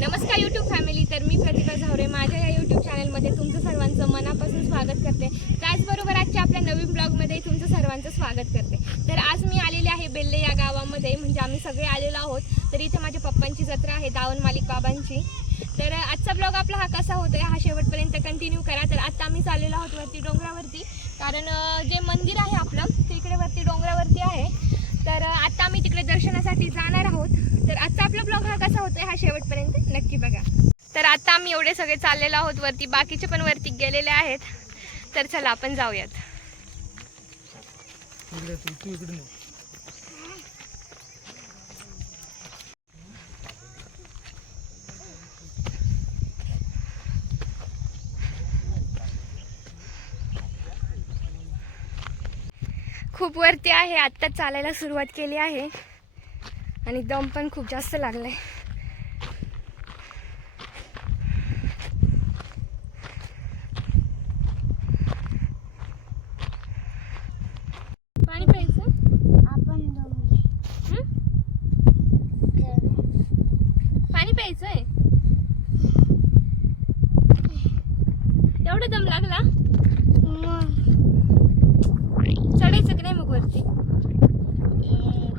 नमस्कार YouTube family. तर मी प्रतिभा झावरे माझ्या या यूट्यूब चॅनलमध्ये तुमचं सर्वांचं मनापासून स्वागत करते. त्याचबरोबर आजच्या आपल्या नवीन ब्लॉगमध्ये तुमचं सर्वांचं स्वागत करते. तर आज मी आलेले आहे बेल्ले या गावामध्ये, म्हणजे आम्ही सगळे आलेलो आहोत. तर इथे माझ्या पप्पांची जत्रा आहे, दावन मालिक बाबांची. तर आजचा ब्लॉग आपला हा कसा होतोय हा शेवटपर्यंत कंटिन्यू करा. तर आता आम्ही चाललेलो आहोत वरती डोंगरावरती, कारण जे मंदिर आहे आपलं ते इकडे वरती डोंगरावरती आहे. तर आता आम्ही तिकडे दर्शनासाठी जाणार आहोत. तर आजचा आपला ब्लॉग हा कसा होतोय हा शेवटपर्यंत नक्की बघा. तर आता आम्ही एवढे सगळे चाललेलो आहोत वरती, बाकीचे पण वरती गेलेले आहेत. तर चला आपण जाऊयात. खूप वरती आहे, आत्ताच चालायला सुरुवात केली आहे आणि दम पण खूप जास्त लागलाय. पाणी प्यायचं आपण पाणी प्यायचंय. एवढा दम लागला, चढायचं की नाही मग वरती?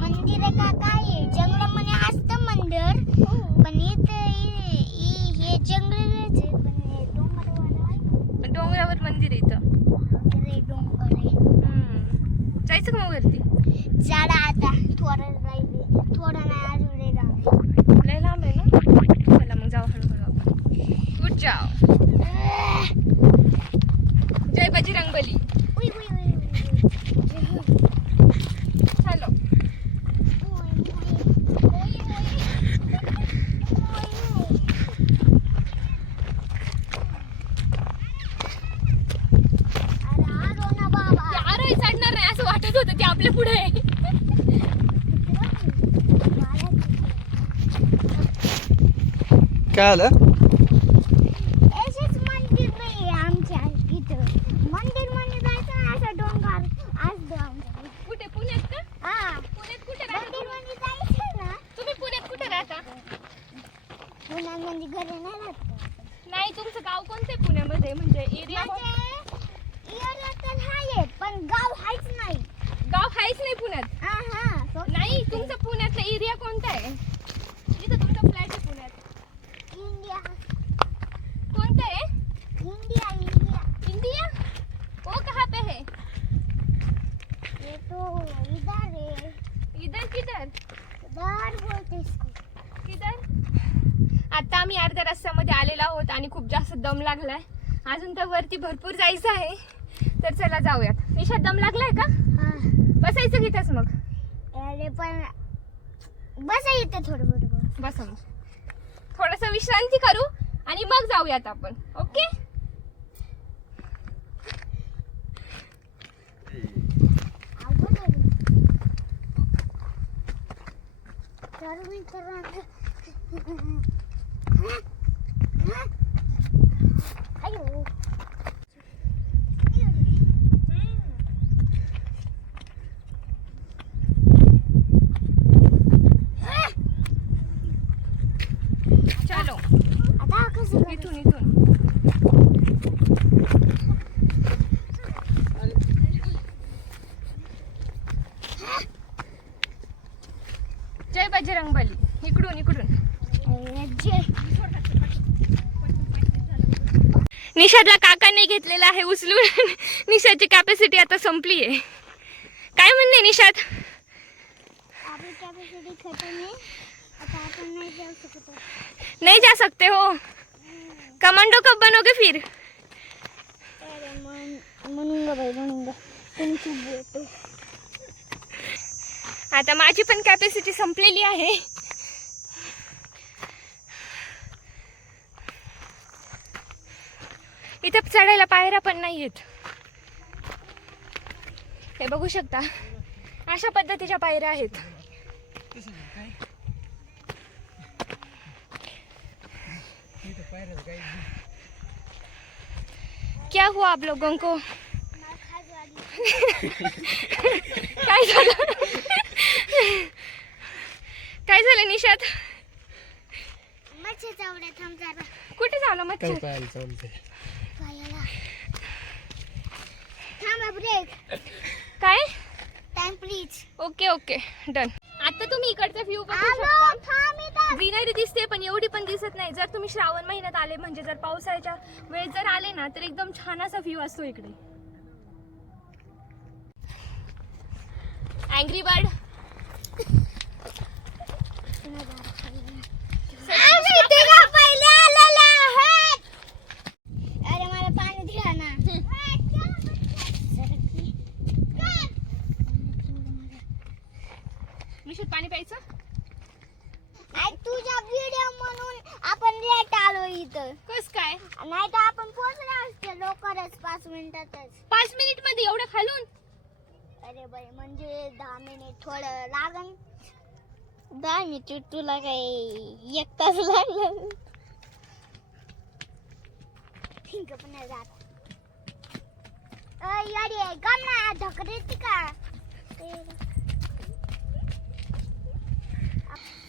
मंदिर का काय जंगलामध्ये असतं मंदिर, पण इथे हे जंगलच आहे. पण डोंगरावर मंदिर आहे इथं. डोंगर आहे. जायचं का मग वरती? झाडा आता थोडं राहिले, थोडं नाही अजून लय लय लांब आहे ना. चला मग जाऊ हळूहळू आपण. गुड जाओ. जय बजरंगबली. चलो. यार चढणार नाही असं वाटत होतं, ते आपल्या पुढे आहे. काय आलं? मंदिर नाही आमच्या इथं. मंदिर म्हणजे जायचं ना असं डोंगर असतो आमच्या. कुठे? पुण्यात का? हा, पुण्यात कुठे राहता? मंदिर म्हणजे जायचं ना. तुम्ही पुण्यात कुठे राहता? पुण्यामध्ये घरी नाही राहत. नाही, तुमचं गाव कोणतं आहे पुण्यामध्ये? म्हणजे एरिया एरिया तर आहे पण गाव हायच नाही. गाव आहेच नाही पुण्यात? हा, नाही, तुमचं पुण्यातला एरिया कोणता आहे? इथं तुमचा फ्लॅट आहे पुण्यात. इंडिया. कोणता आहे? India India. इंडिया? वो कहाँ पे है? ये तो इधर है. इधर किधर? इधर बोलते इसको. किधर? आता आम्ही अर्ध्या रस्त्यामध्ये आलेलो आहोत आणि खूप जास्त दम लागलाय. अजून तर वरती भरपूर जायचं आहे. तर चला जाऊयात. निशात दम लागलाय का? हा. बसायचं घेतच मग. अरे पण बस इथं थोडं बरोबर. बसा मग. थोडस विश्रांती करू आणि मग जाऊयात आपण. ओके. अयो. चलो. आता कसं इथून इथून. जय बजरंगबली. इकडून इकडून. निषादला काकांनी घेतलेला आहे उचलून. निषादची कॅपॅसिटी आता संपली आहे. काय म्हणणे निषाद? आपली कॅपॅसिटी खतम आहे. आता आपण नाही जाऊ शकत. नहीं जा सकते हो. कमांडो कब बनोगे फिर? अरे म्हणूंगा बाई म्हणूंगा. तुमची बोट. आता माझी पण कॅपॅसिटी संपलेली आहे. इथे चढायला पायऱ्या पण नाहीयेत. हे बघू शकता, अशा पद्धतीच्या पायऱ्या आहेत. क्या हुआ आप लोगों को? काय झालं? काय झालं निशाद? मग मच्छर चावड्या थांब जरा कुठे झालं मच्छर? पाहायला चालते. पायाला थांब ब्रेक काय? Time please okay okay done. आता तुम्ही इकडचा व्ह्यू बघू आलो शकता. थांब इथं ग्रीनरी दिसते पण एवढी पण दिसत नाही. जर तुम्ही श्रावण महिन्यात आले म्हणजे जर पावसाळ्याच्या वेळेस जर आले ना तर एकदम छान असा व्ह्यू असतो इकडे. अँग्री बर्ड आम्ही तिला पहिले आलेलो आहोत. अरे मला पाणी द्या ना. निशात पाणी प्यायचं. नाही तुझ्या व्हिडिओ म्हणून आपण लेट आलो इथं. कस काय? नाही तर आपण पोहोचलो असतो लवकरच 5 मिनिटातच. 5 मिनिट मध्ये एवढं खालून? अरे बाई म्हणजे 10 मिनिट थोडं लागन. 10 मिनिट तुला काही 1 तास लागला. ठीक पण नाही जात. अरे गम ना ढकलते का?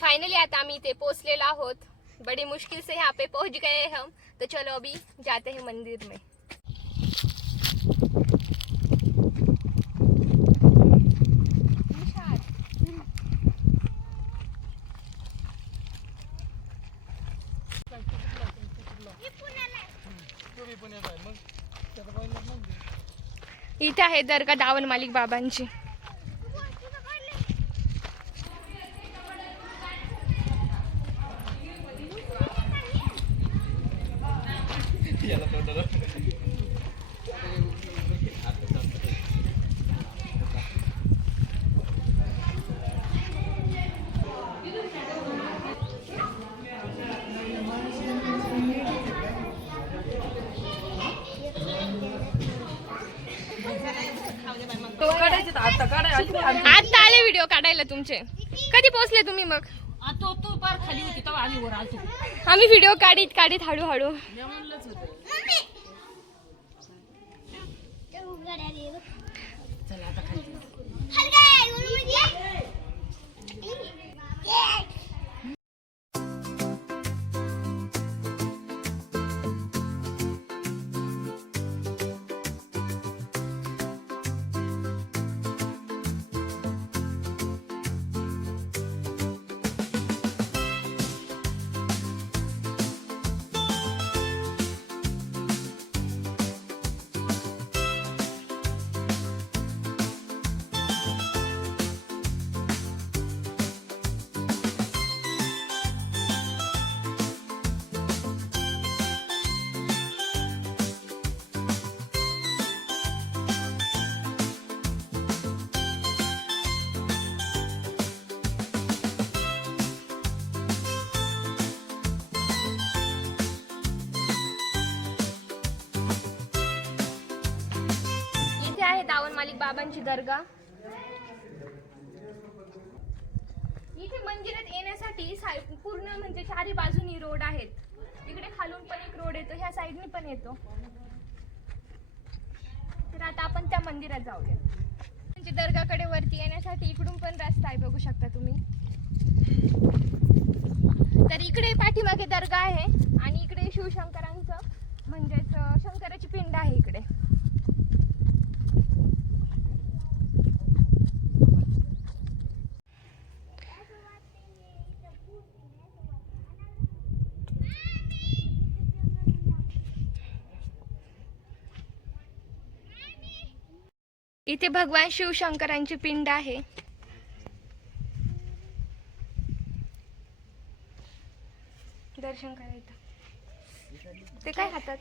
फाइनली आता हम इथे पहुंचलेला आहोत. बड़ी मुश्किल से यहाँ पे पहुंच गए हम. तो चलो अभी जाते हैं मंदिर में. इथे आहे दर्गा दावन मालिक बाबांची. आता आले व्हिडिओ काढायला तुमचे. कधी पोहोचले तुम्ही मग? तू पार खाली होती तेव्हा आम्ही वर आलतो. आम्ही व्हिडिओ काढीत काढीत हळूहळू. जेवणलंच होतं. चला आता खाली. इथे आहे दावन मालिक बाबांची दर्गा. इथे मंदिरात येण्यासाठी पूर्ण म्हणजे चारी बाजूनी रोड आहेत. इकडे खालून पण एक रोड येतो, ह्या साईडनी पण येतो. तर आता आपण त्या मंदिरात जाऊया. म्हणजे दर्गाकडे वरती येण्यासाठी इकडून पण रस्ता आहे, बघू शकता तुम्ही. तर इकडे पाठीमागे दर्गा आहे आणि इकडे शिवशंकरांचं म्हणजेच शंकराची पिंड आहे इकडे. इथे भगवान शिवशंकरांची पिंड आहे. दर्शन करायचं. ते काय हातात?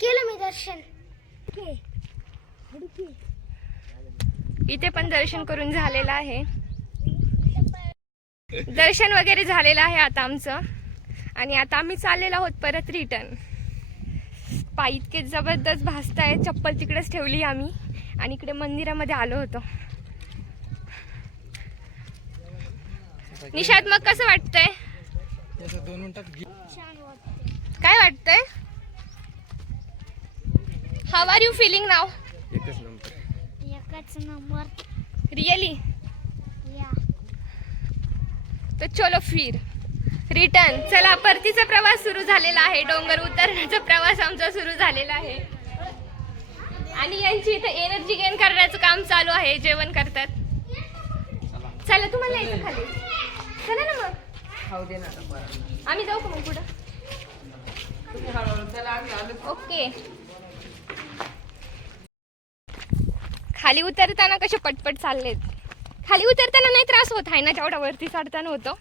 केलं मी दर्शन. इथे पण दर्शन करून झालेलं आहे. दर्शन वगैरे झालेलं आहे आता आमचं. आणि आता आम्ही चाललेलो आहोत परत रिटर्न. पाय इतके जबरदस्त भासताय. चप्पल तिकडेच ठेवली आम्ही आणि इकडे मंदिरामध्ये आलो होतो. निशाद मग कसं वाटतंय? काय वाटतंय? हाऊ आर यू फीलिंग नाव? एकच नंबर. रियली? या तो चलो फिर रिटर्न. चला, परतीचा प्रवास सुरू झालेला आहे. डोंगर उतरण्याचा प्रवास आमचा सुरू झालेला आहे. आणि यांची इथे एनर्जी गेन करण्याचं काम चालू आहे. जेवण करतात. चला, तुम्हाला यायचं खाली. चला ना मग. खाऊ दे ना आता बरं. आम्ही जाऊ का मग पुढं? तुम्ही हळूहळू चला, आम्ही आलो. ओके. खाली उतरताना कसे पटपट चाललेत. खाली उतरताना नाही त्रास होत आहे ना जेवढा वरती चढताना होतो.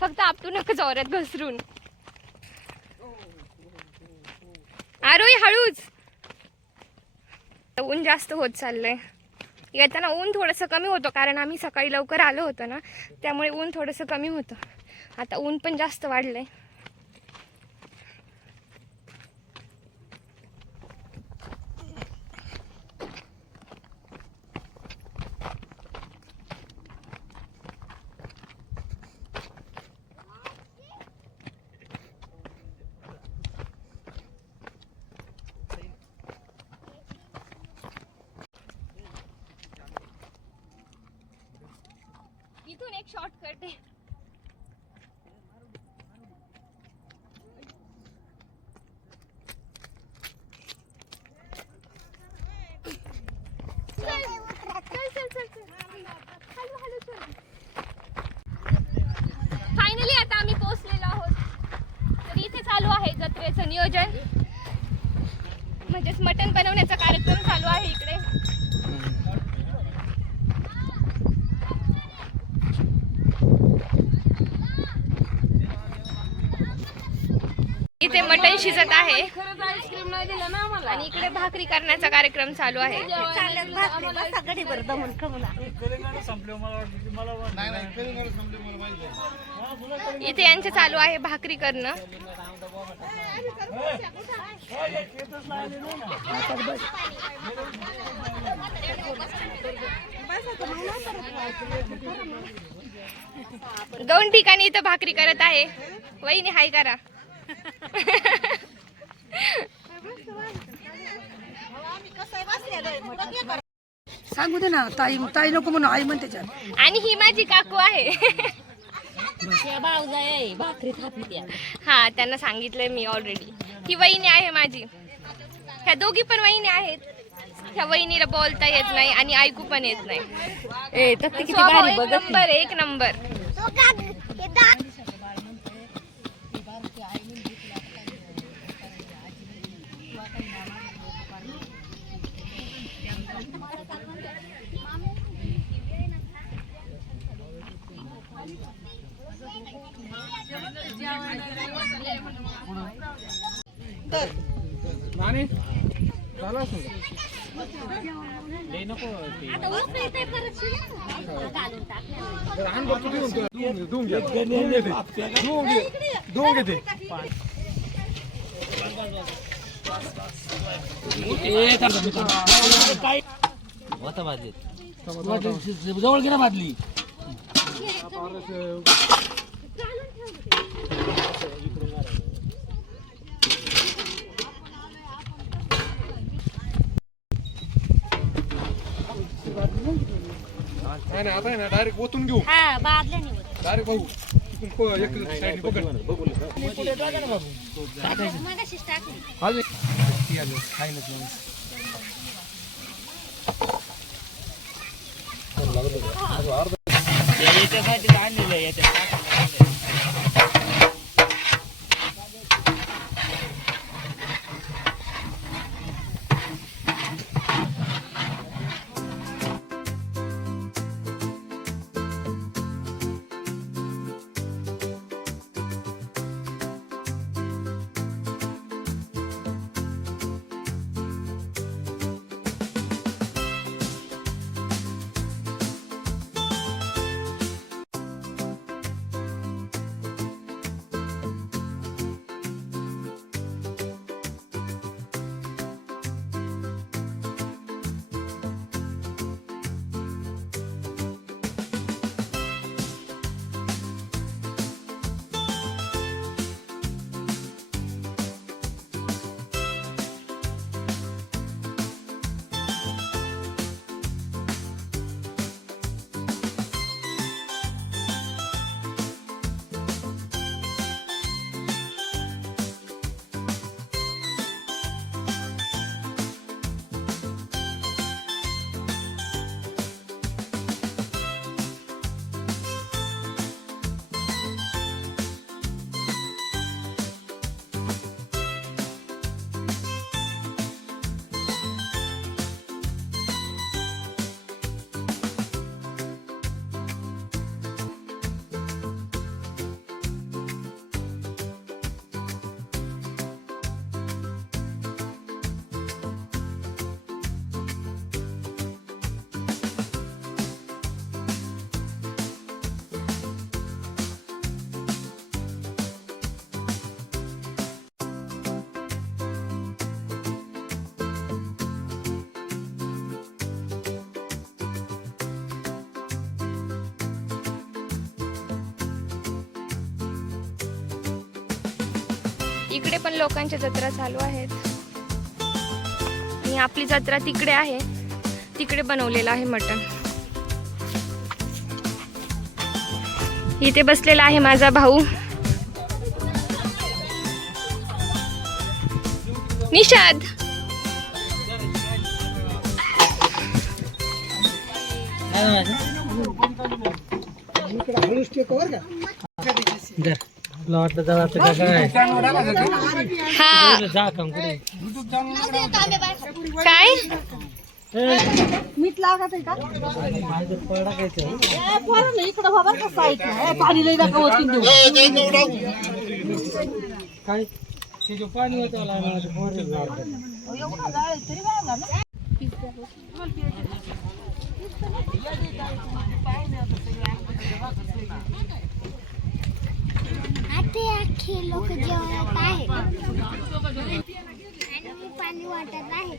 फक्त आपटू नका जोरात घसरून. आरोही हळूच. ऊन जास्त होत चाललंय. येताना ऊन थोडंसं कमी होतं कारण आम्ही सकाळी लवकर आलो होतो ना, त्यामुळे ऊन थोडंसं कमी होतं. आता ऊन पण जास्त वाढलंय. इथून एक शॉर्टकट आहे. फायनली आता आम्ही पोहोचलेलो आहोत. तर इथे चालू आहे जत्रेचं नियोजन, म्हणजेच मटण बनवण्याचा कार्यक्रम चालू आहे इकडे. इथे मटण शिजत आहे खरंच आईस्क्रीम नाही दिलं ना आम्हाला. आणि इकडे भाकरी करण्याचा कार्यक्रम चालू आहे. इथे यांचे चालू आहे भाकरी करणं. दोन ठिकाणी इथं भाकरी करत आहे. वहिनी हाय करा. सांगू दे ना, ताई ताई नको म्हणून आई म्हणते त्याच्यात. आणि ही माझी काकू आहे. भाकरी थापली त्या. हा, त्यांना सांगितलंय मी ऑलरेडी. ही वहिनी आहे माझी. ह्या दोघी पण वहिनी आहेत. ह्या वहिनीला बोलता येत नाही आणि ऐकू पण येत नाही. स्वभाव एक नंबर, एक नंबर. नानी झाला असं जवळ गेला बादली. नाही आता आहे ना डायरेक्ट ओतून घेऊ. डायरेक्ट भाऊ तिथून एक साईड पकड. याच्यासाठी आणलेलं आहे याच्यात. इकडे पण लोकांच्या जत्रा चालू आहेत आणि आपली जत्रा तिकडे आहे, तिकडे बनवलेलं आहे मटण. इथे बसलेला आहे माझा भाऊ निषाद. हा काय मीठ लागत आहे का इकडं बाबा कसं ऐकलं पाणी लई नका ओतून देऊ. काय ते जो पाणी होतं आता अख्खे लोक जेवणात आहेत आणि मी पाणी वाटत आहे.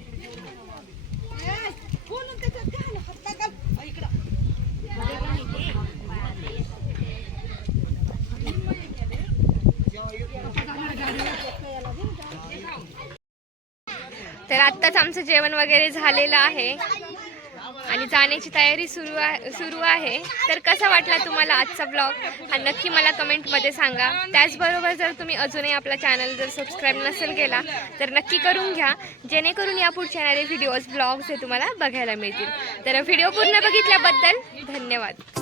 तर आत्ताच आमचं जेवण वगैरे झालेलं आहे आणि जाण्याची तयारी सुरू आहे. तर कसा वाटला तुम्हाला आजचा ब्लॉग हा नक्की मला कमेंटमध्ये सांगा. त्याचबरोबर जर तुम्ही अजूनही आपला चॅनल जर सबस्क्राईब नसेल केला तर नक्की करून घ्या, जेणेकरून या पुढच्या येणारे व्हिडिओज ब्लॉग्स हे तुम्हाला बघायला मिळतील. तर व्हिडिओ पूर्ण बघितल्याबद्दल धन्यवाद.